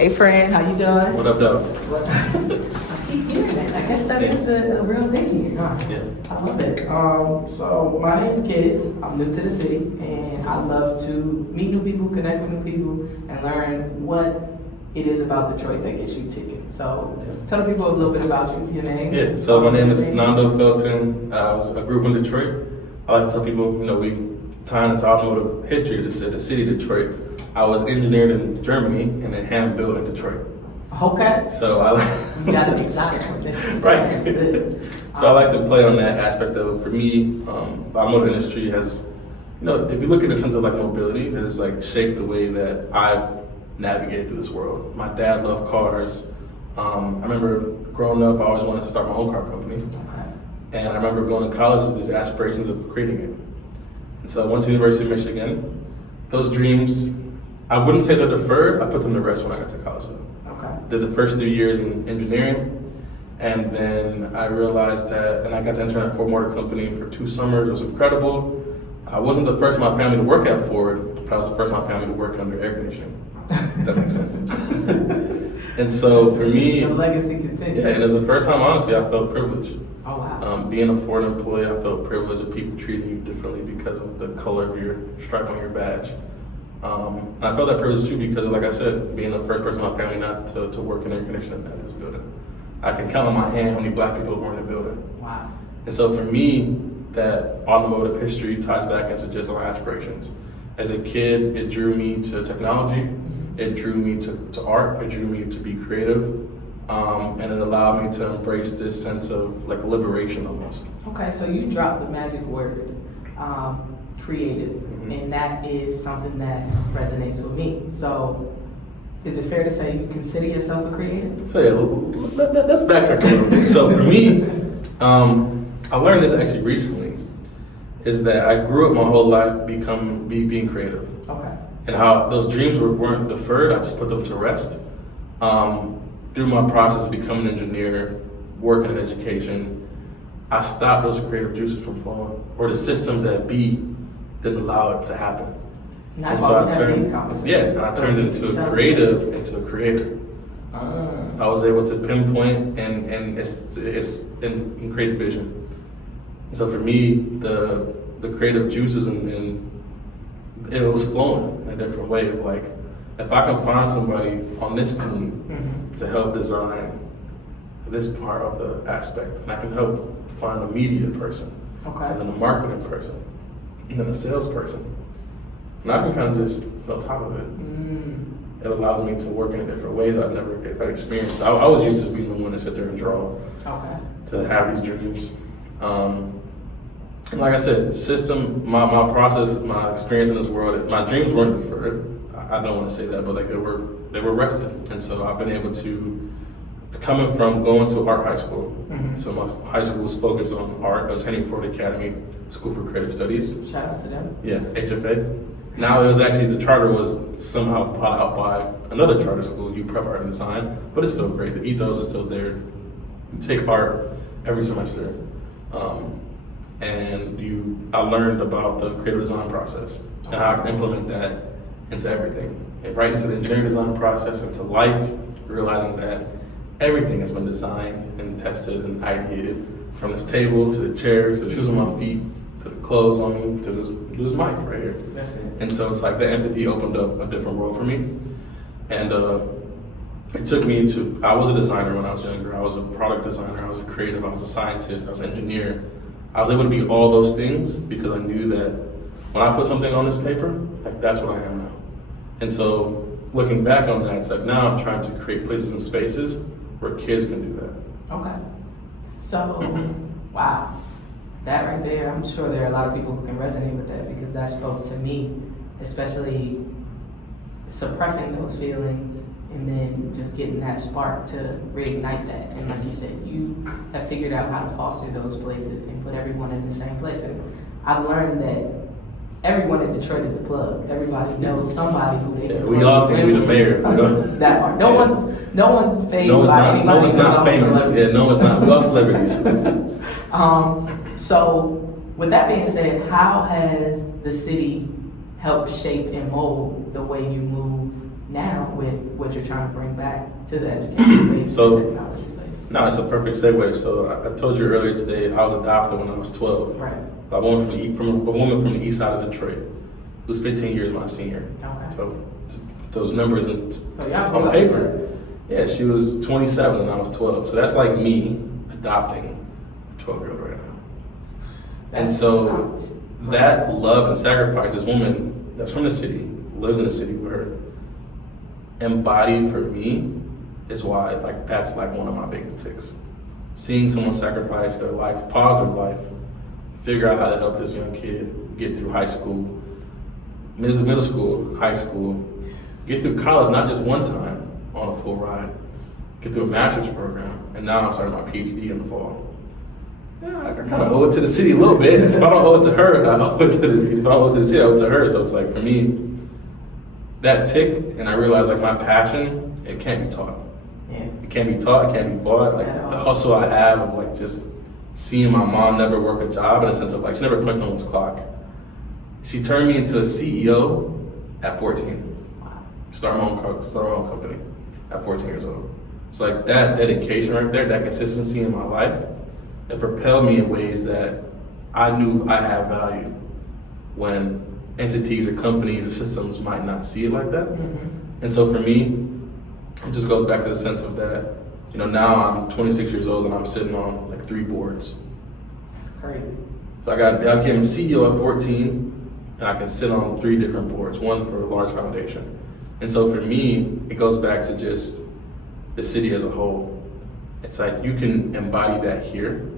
Hey friend, how you doing? What up, though? I keep hearing that. I guess that is a real thing here, huh? Yeah. I love it. So my name is Kizz. I'm new to the city, and I love to meet new people, connect with new people, and learn what it is about Detroit that gets you ticking. So tell the people a little bit about you, your name. Yeah, so my name is Nando Felton. I grew up in Detroit. I like to tell people, we tie into automotive history of the city of Detroit. I was engineered in Germany and then hand built in Detroit. Okay. So I like You got a designer with this. right. So I like to play on that aspect of it. For me, the automotive industry has, if you look at it in terms of like mobility, it has like shaped the way that I've navigated through this world. My dad loved cars. I remember growing up, I always wanted to start my own car company. Okay. And I remember going to college with these aspirations of creating it. And so I went to the University of Michigan. Those dreams, I wouldn't say they're deferred, I put them to rest when I got to college though. Okay. Did the first 3 years in engineering, and then I realized that, and I got to intern at Ford Motor Company for 2 summers. It was incredible. I wasn't the first in my family to work at Ford, but I was the first in my family to work under air conditioning. If that makes sense. And so for me, The legacy continues. yeah, and it was the first time, honestly, I felt privileged. Oh wow. Being a Ford employee, I felt privileged of people treating you differently because of the color of your stripe on your badge. And I felt that privilege too because, like I said, being the first person in my family not to work in air conditioning at this building. I can count on my hand how many black people were in the building. Wow. And so for me, that automotive history ties back into just our aspirations. As a kid, it drew me to technology, it drew me to art, it drew me to be creative, and it allowed me to embrace this sense of like liberation almost. Okay, so you dropped the magic word, creative, and that is something that resonates with me. So, is it fair to say you consider yourself a creative? So yeah, let's backtrack a little bit. So for me, I learned this actually recently, is that I grew up my whole life being creative. Okay. And how those dreams weren't deferred, I just put them to rest. Through my process of becoming an engineer, working in education, I stopped those creative juices from flowing, or the systems that be didn't allow it to happen. And that's And why so we I have turned, these conversations. yeah, and I turned into a creative, into a creator. I was able to pinpoint and it's in creative vision. And so for me, the creative juices and it was flowing in a different way. Of like, if I can find somebody on this team to help design this part of the aspect, and I can help find a media person, and then a marketing person, and then a salesperson, and I can kind of just be on top of it. It allows me to work in a different way that I've never experienced. I was used to being the one to sit there and draw, to have these dreams. And like I said, system, my process, my experience in this world, my dreams weren't deferred. I don't want to say that, but like they were rested. And so I've been able to, coming from going to art high school. So my high school was focused on art. I was Henry Ford Academy School for Creative Studies. Shout out to them. Yeah, HFA. Now it was actually, the charter was somehow bought out by another charter school, U Prep Art and Design, but it's still great. The ethos is still there. You take art every semester. And I learned about the creative design process and how I can implement that into everything. And right into the engineering design process, into life, realizing that everything has been designed and tested and ideated, from this table to the chairs, to the shoes on my feet, to the clothes on me, to this mic right here. That's it. And so it's like the empathy opened up a different world for me. And it took me I was a designer when I was younger. I was a product designer, I was a creative, I was a scientist, I was an engineer. I was able to be all those things because I knew that when I put something on this paper, like that's what I am now. And so looking back on that, it's like now I'm trying to create places and spaces where kids can do that. Okay. So, wow. That right there, I'm sure there are a lot of people who can resonate with that because that spoke to me, especially suppressing those feelings and then just getting that spark to reignite that. And like you said, you have figured out how to foster those places and put everyone in the same place. And I've learned that everyone in Detroit is the plug. Everybody knows somebody who they can we all think we're the mayor. That part. No one's phased by anybody. No one's not famous. Yeah, no one's not. We're all celebrities. So with that being said, how has the city helped shape and mold the way you move now with what you're trying to bring back to the education space, So- the technology space. No, it's a perfect segue. So I told you earlier today I was adopted when I was 12. Right. By a woman from a woman from the east side of Detroit, who's 15 years my senior. Okay. So those numbers So y'all grew on up paper. Yeah, she was 27 and I was 12. So that's like me adopting a 12-year-old right now. And so that love and sacrifice, this woman that's from the city, lived in the city with her, embodied for me is why like that's like one of my biggest ticks. Seeing someone sacrifice their life, pause their life, figure out how to help this young kid get through high school, middle school, high school, get through college, not just one time on a full ride, get through a master's program, and now I'm starting my PhD in the fall. Yeah, I kind of owe it to the city a little bit. If I don't owe it to her, I owe it to the, if I owe it to the city, I owe it to her. So it's like for me, that tick, and I realized like my passion, it can't be taught. Yeah. It can't be taught, it can't be bought. Like the hustle I have of like just seeing my mom never work a job in a sense of like she never punched no one's clock. She turned me into a CEO at 14. Wow. Start my own company at 14 years old. So like that dedication right there, that consistency in my life, it propelled me in ways that I knew I had value when entities or companies or systems might not see it like that. Mm-hmm. And so for me, it just goes back to the sense of that, you know, now I'm 26 years old and I'm sitting on like 3 boards. It's crazy. So I became a CEO at 14 and I can sit on 3 different boards, one for a large foundation. And so for me, it goes back to just the city as a whole. It's like you can embody that here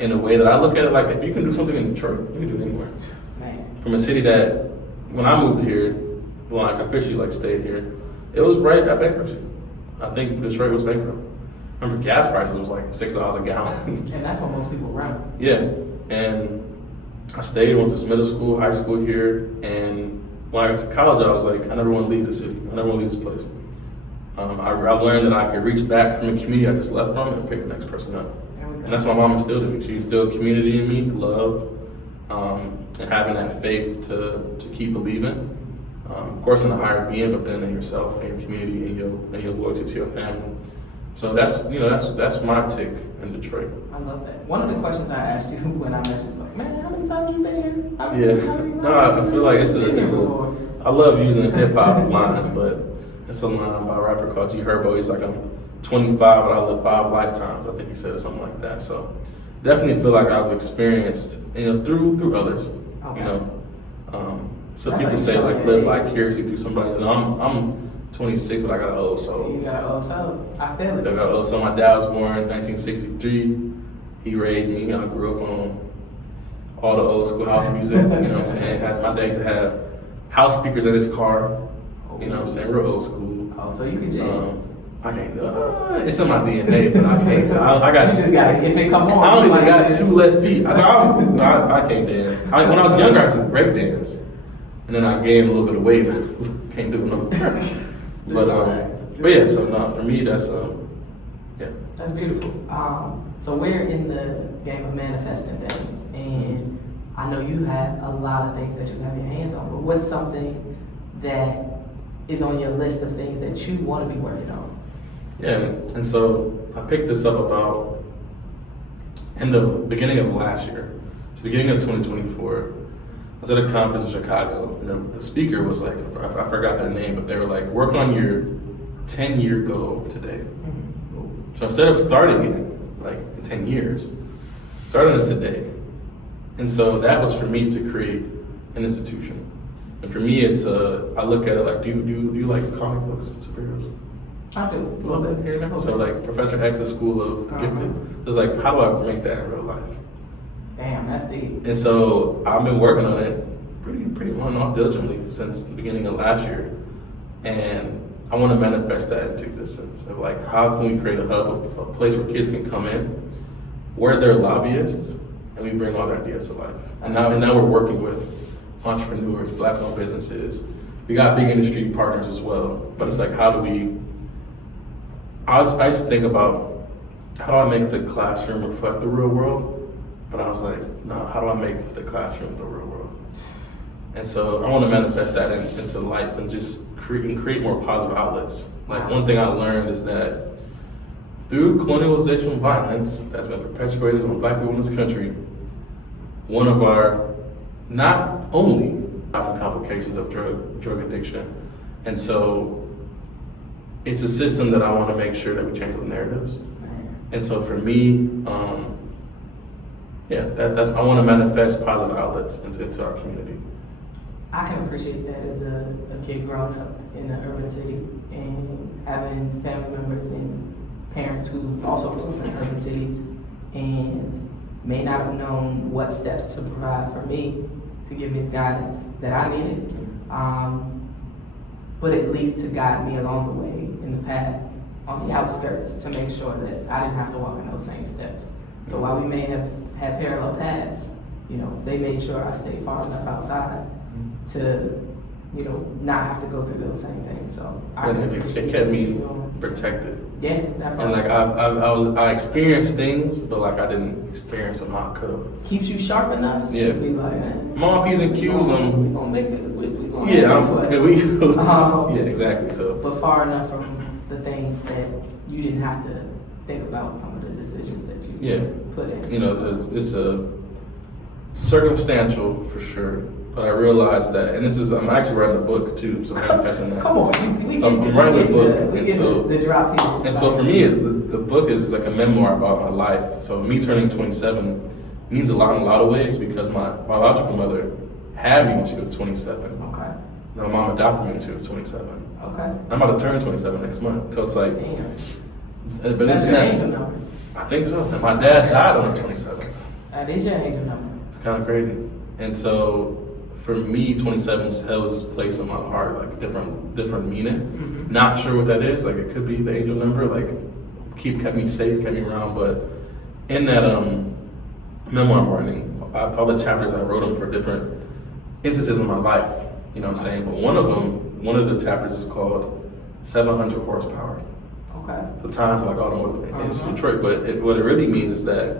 in a way that I look at it like if you can do something in Detroit, you can do it anywhere. Man. From a city that, when I moved here, when I officially like stayed here, it was right at bankruptcy. I think Detroit was bankrupt. Remember, gas prices was like $6 a gallon. And that's what most people run. Yeah, and I stayed, went to middle school, high school here, and when I got to college, I was like, I never want to leave the city. I never want to leave this place. I learned that I could reach back from the community I just left from and pick the next person up. And that's what my mom instilled in me. She instilled community in me, love, and having that faith to keep believing. Of course, in a higher being, but then in yourself, and your community, and your loyalty to your family. So that's my tick in Detroit. I love that. One of the questions I asked you when I met you was like, man, how many times you been here? No, I feel like I love using hip hop lines, but it's a line by a rapper called G Herbo. He's like, I'm 25, but I live 5 lifetimes. I think he said something like that. So definitely feel like I've experienced, through others, Okay. So That's people like say like showing live your age. vicariously through somebody. And I'm 26, but I got an old soul. You got an old soul. I feel I it. got an old soul. My dad was born in 1963. He raised me. I grew up on all the old school house music. You know what I'm saying? My dad used to have house speakers in his car. You know what I'm saying? Real old school. Oh, so you can jam. I can't do it. It's in my DNA, but I can't. I got. You just gotta, if it come on. I don't even like got this. 2 left feet. I can't dance. When I was younger, I used to break dance, and then I gained a little bit of weight. And can't do it no more. But yeah. So no, for me, that's yeah. That's beautiful. So we're in the game of manifesting things, and I know you have a lot of things that you have your hands on. But what's something that is on your list of things that you want to be working on? Yeah, and so I picked this up about in the beginning of last year, so beginning of 2024. I was at a conference in Chicago, and the speaker was like, I forgot their name, but they were like, work on your 10-year goal today. Mm-hmm. So instead of starting it like in 10 years, starting it today. And so that was for me to create an institution. And for me, it's I look at it like, do you like comic books, superheroes? I do. A little bit here and there. So like Professor X's School of the Gifted. It's like, how do I make that in real life? Damn, that's deep. And so I've been working on it pretty on and off diligently since the beginning of last year. And I want to manifest that into existence. Of like, how can we create a hub, a place where kids can come in, where they're lobbyists, and we bring all their ideas to life. And now we're working with entrepreneurs, Black-owned businesses. We got big industry partners as well. But it's like, how do we? I used to think about how do I make the classroom reflect the real world, but I was like, no, how do I make the classroom the real world? And so I want to manifest that into life and just create more positive outlets. Like one thing I learned is that through colonialization violence that's been perpetuated on Black people in this country, one of our not only complications of drug addiction. And so it's a system that I want to make sure that we change the narratives. And so for me, that's I want to manifest positive outlets into our community. I can appreciate that as a kid growing up in an urban city and having family members and parents who also grew up in urban cities and may not have known what steps to provide for me to give me the guidance that I needed, but at least to guide me along the way in the path on the outskirts to make sure that I didn't have to walk in those same steps. So while we may have had parallel paths, they made sure I stayed far enough outside to, not have to go through those same things. So it kept me protected. Yeah, that part. And I experienced things, but like I didn't experience them how I could have. Keeps you sharp enough. Yeah. To be like, man, Mom, P's and Q's. we gonna make it. We gonna Yeah, make it. yeah, exactly. So, but far enough from the things that you didn't have to think about some of the decisions that you put in. It's a circumstantial for sure. But I realized that, and I'm actually writing a book too, so I'm manifesting that. Come on, I'm writing a book, and so the drop here. And so for me, the book is like a memoir about my life. So me turning 27 means a lot in a lot of ways because my biological mother had me when she was 27. Okay. My mom adopted me when she was 27. Okay. I'm about to turn 27 next month, so it's like. Damn. But That's your angel number. I think so. And my dad died on the 27th. That is your angel number. It's kind of crazy. And so for me, 27 just holds this place in my heart, like different meaning. Mm-hmm. Not sure what that is. Like it could be the angel number, like kept me safe, kept me around. But in that memoir I'm writing, all the chapters I wrote them for different instances in my life. You know what I'm saying? But one of the chapters is called 700 horsepower. Okay. The times like automotive in Detroit, but what it really means is that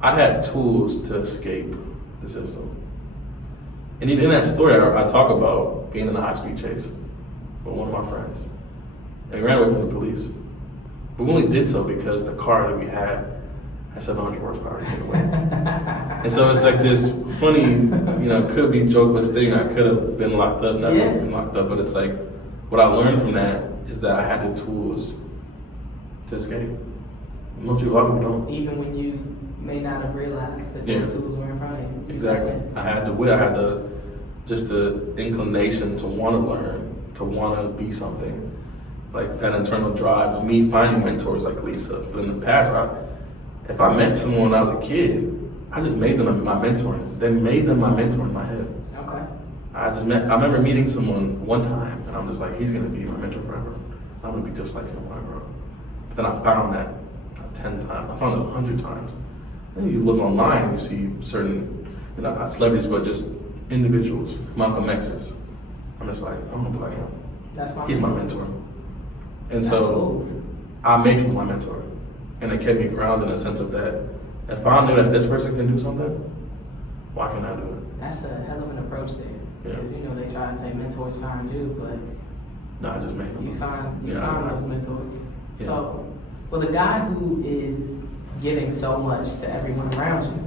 I had tools to escape the system. And in that story, I talk about being in a high-speed chase with one of my friends. And we ran away from the police. But we only did so because the car that we had 700 horsepower to get away. And so it's like this funny, could be jokeless thing. I could have been locked up, never been locked up, but it's like, what I learned from that is that I had the tools to escape. Most people don't. Even when you may not have realized that those tools were in front of you. Exactly. I had the inclination to want to learn, to want to be something. Like that internal drive of me finding mentors like Lisa. But in the past, if I met someone when I was a kid, I just made them my mentor. They made them my mentor in my head. Okay. I remember meeting someone one time, and I'm just like, he's gonna be my mentor forever. I'm gonna be just like him when I grow up. But then I found that 10 times. I found it 100 times. And you look online, you see certain, not celebrities, but just individuals. Malcolm X's. I'm just like, I'm gonna be like him. He's my mentor. And so I made him my mentor. And it kept me grounded in a sense of that. If I knew that this person can do something, why can't I do it? That's a hell of an approach there. Yeah. Because they try and say mentors find you, but no, I just made them. You find those mentors. Yeah. So, well, the guy who is giving so much to everyone around you,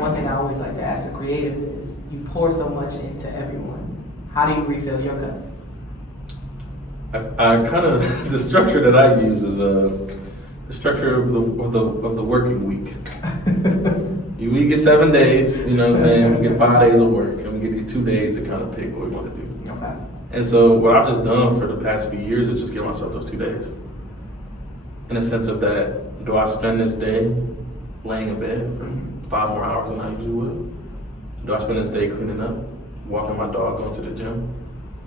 one thing I always like to ask a creative is, you pour so much into everyone. How do you refill your cup? I kind of the structure that I use is the structure of the working week. We get 7 days, you know what I'm saying? We get 5 days of work, and we get these 2 days to kind of pick what we want to do. Okay. And so what I've just done for the past few years is just give myself those 2 days. In a sense of that, do I spend this day laying in bed for 5 more hours than I usually would? Do I spend this day cleaning up, walking my dog, going to the gym?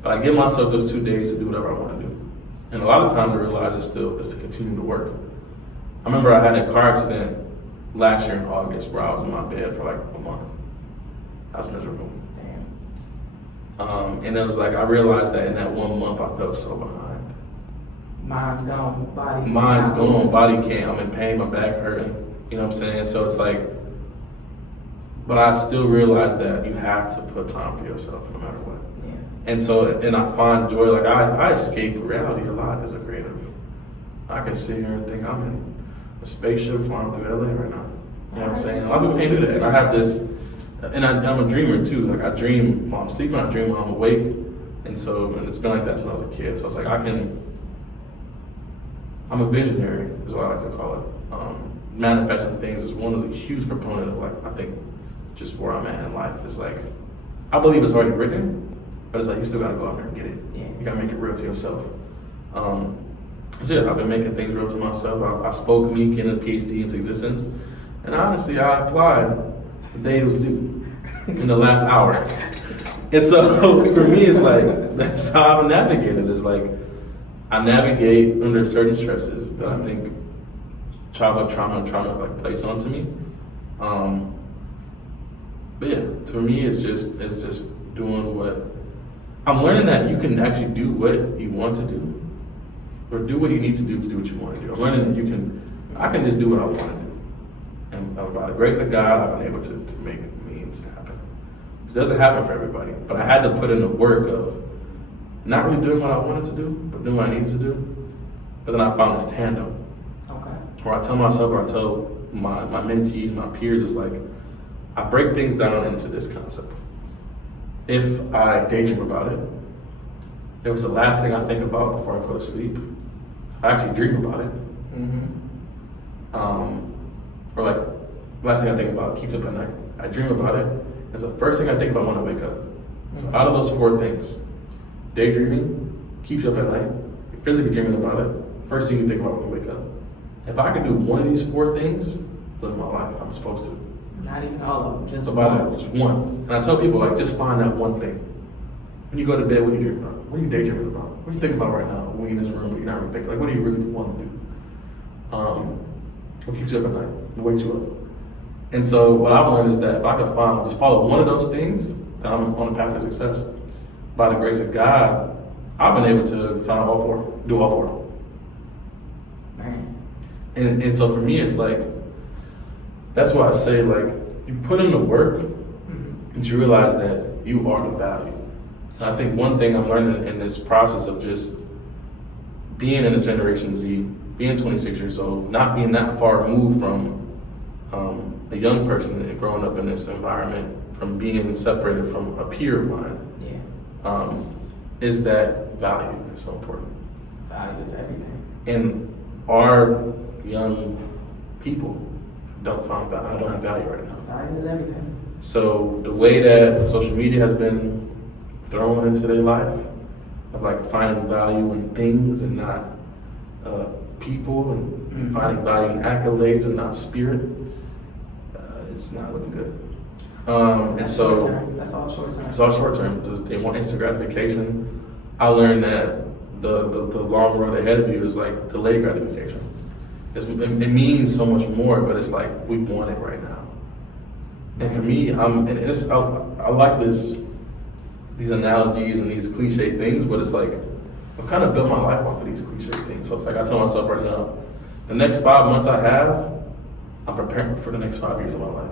But I give myself those 2 days to do whatever I want to do. And a lot of times I realize it's to continue to work. I remember I had a car accident last year in August where I was in my bed for like a month. I was miserable. Damn. And it was like, I realized that in that 1 month I felt so behind. Mind's gone, body can't, I'm in pain, my back hurting. You know what I'm saying? So it's like, But I still realize that you have to put time for yourself no matter what. Yeah. And so, and I find joy, like I escape reality a lot as a creative. I can sit here and think I'm in a spaceship flying through LA right now. You know what I'm saying? A lot of people can't do that. And I have this, and I'm a dreamer too. Like I dream while I'm sleeping, I dream while I'm awake. And so, and it's been like that since I was a kid. So it's like I'm a visionary, is what I like to call it. Manifesting things is one of the huge proponent of, like, I think just where I'm at in life. It's like, I believe it's already written, but it's like you still gotta go out there and get it. Yeah. You gotta make it real to yourself. So yeah, I've been making things real to myself. I spoke me getting a PhD into existence, and honestly, I applied the day it was due in the last hour. And so for me, it's like that's how I've navigated. It's like I navigate under certain stresses that I think childhood trauma and trauma like place onto me. But yeah, for me, it's just doing what I'm learning, that you can actually do what you want to do, or do what you need to do what you want to do. I'm learning that I can just do what I want to do, and by the grace of God, I've been able to make means happen. It doesn't happen for everybody, but I had to put in the work of not really doing what I wanted to do, but doing what I needed to do. But then I found this tandem. Where I tell myself, or I tell my mentees, my peers, is like, I break things down into this concept. If I daydream about it, if it's the last thing I think about before I go to sleep, I actually dream about it. Or like, last thing I think about keeps up at night. I dream about it. It's the first thing I think about when I wake up. So out of those 4 things, daydreaming keeps you up at night, you're physically dreaming about it, first thing you think about when you wake up. If I could do one of these 4 things, live my life I'm supposed to. Not even all of them, just one. Just one. And I tell people, like, just find that one thing. When you go to bed, what do you dream about? What are you daydreaming about? What do you think about right now when you're in this room, but you're not really thinking? Like, what do you really want to do? What keeps you up at night? What wakes you up? And so what I've learned is that if I can just follow one of those things, then I'm on the path to success. By the grace of God, I've been able to do all 4. Man. And so for me, it's like, that's why I say, like, you put in the work and you realize that you are the value. And I think one thing I'm learning in this process of just being in this Generation Z, being 26 years old, not being that far removed from a young person and growing up in this environment, from being separated from a peer of mine, is that value is so important. Value is everything. And our young people don't have value right now. Value is everything. So the way that social media has been thrown into their life, of like finding value in things and not people, and finding value in accolades and not spirit, it's not looking good. And so that's all short term. It's all short term. They want instant gratification. I learned that the long road ahead of you is like delayed gratification. It means so much more, but it's like we want it right now. And for me, I like these analogies and these cliche things, but it's like I've kind of built my life off of these cliche things. So it's like I tell myself right now, the next 5 months I have, I'm preparing for the next 5 years of my life.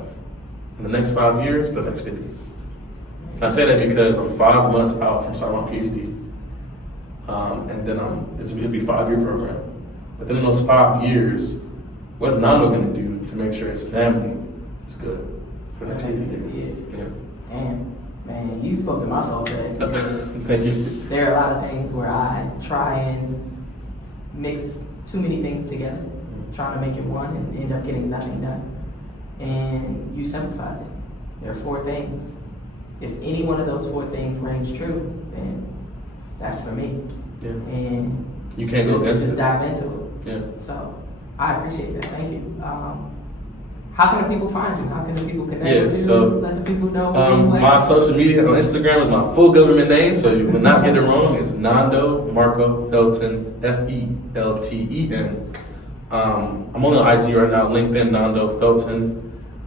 And the next 5 years for the next 50. And I say that because I'm 5 months out from starting my PhD. And then it'll be a 5-year program. But then in those 5 years, what is Nando going to do to make sure his family is good for the next 50 years? Yeah. Damn, man, you spoke to my soul today. Thank you. There are a lot of things where I try and mix too many things together, trying to make it one and end up getting nothing done. And you simplified it. There are 4 things. If any one of those 4 things rings true, then that's for me. Yeah. And You can't go against just it. dive into it. Yeah. So I appreciate that. Thank you. How can the people find you? How can the people connect with you? So, let the people know where you my at? social media on Instagram is my full government name, so you will not get it wrong. It's Nando Marco Felton, Felten. I'm only on IG right now, LinkedIn, Nando Felton.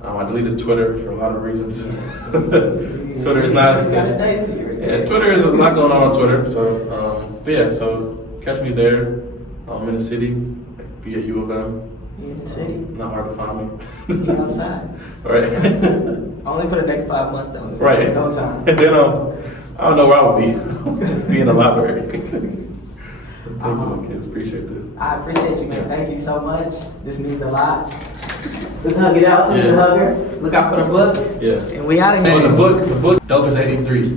I deleted Twitter for a lot of reasons. Twitter is not. Twitter is a lot going on Twitter. So, but yeah, so catch me there. I'm in the city, be at U of M. You in the city? Not hard to find me. You outside. Right. Only for the next 5 months though. Right. No time. And then I don't know where I would be. Be in the library. Thank you, kids. Appreciate this. I appreciate you, man. Yeah. Thank you so much. This means a lot. Let's hug it out. Let's hug her. Look out for the book. Yeah. And we out of here. Oh, the book, Dope is 83.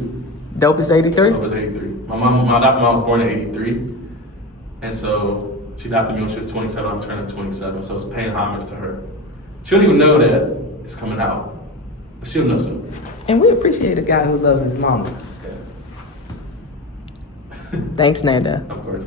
Dope is 83? Dope is 83. My adopted mom was born in 83. And so she adopted me when she was 27. I'm turning 27. So it's paying homage to her. She don't even know that it's coming out. But she'll know soon. And we appreciate a guy who loves his mama. Yeah. Thanks, Nando. Of course.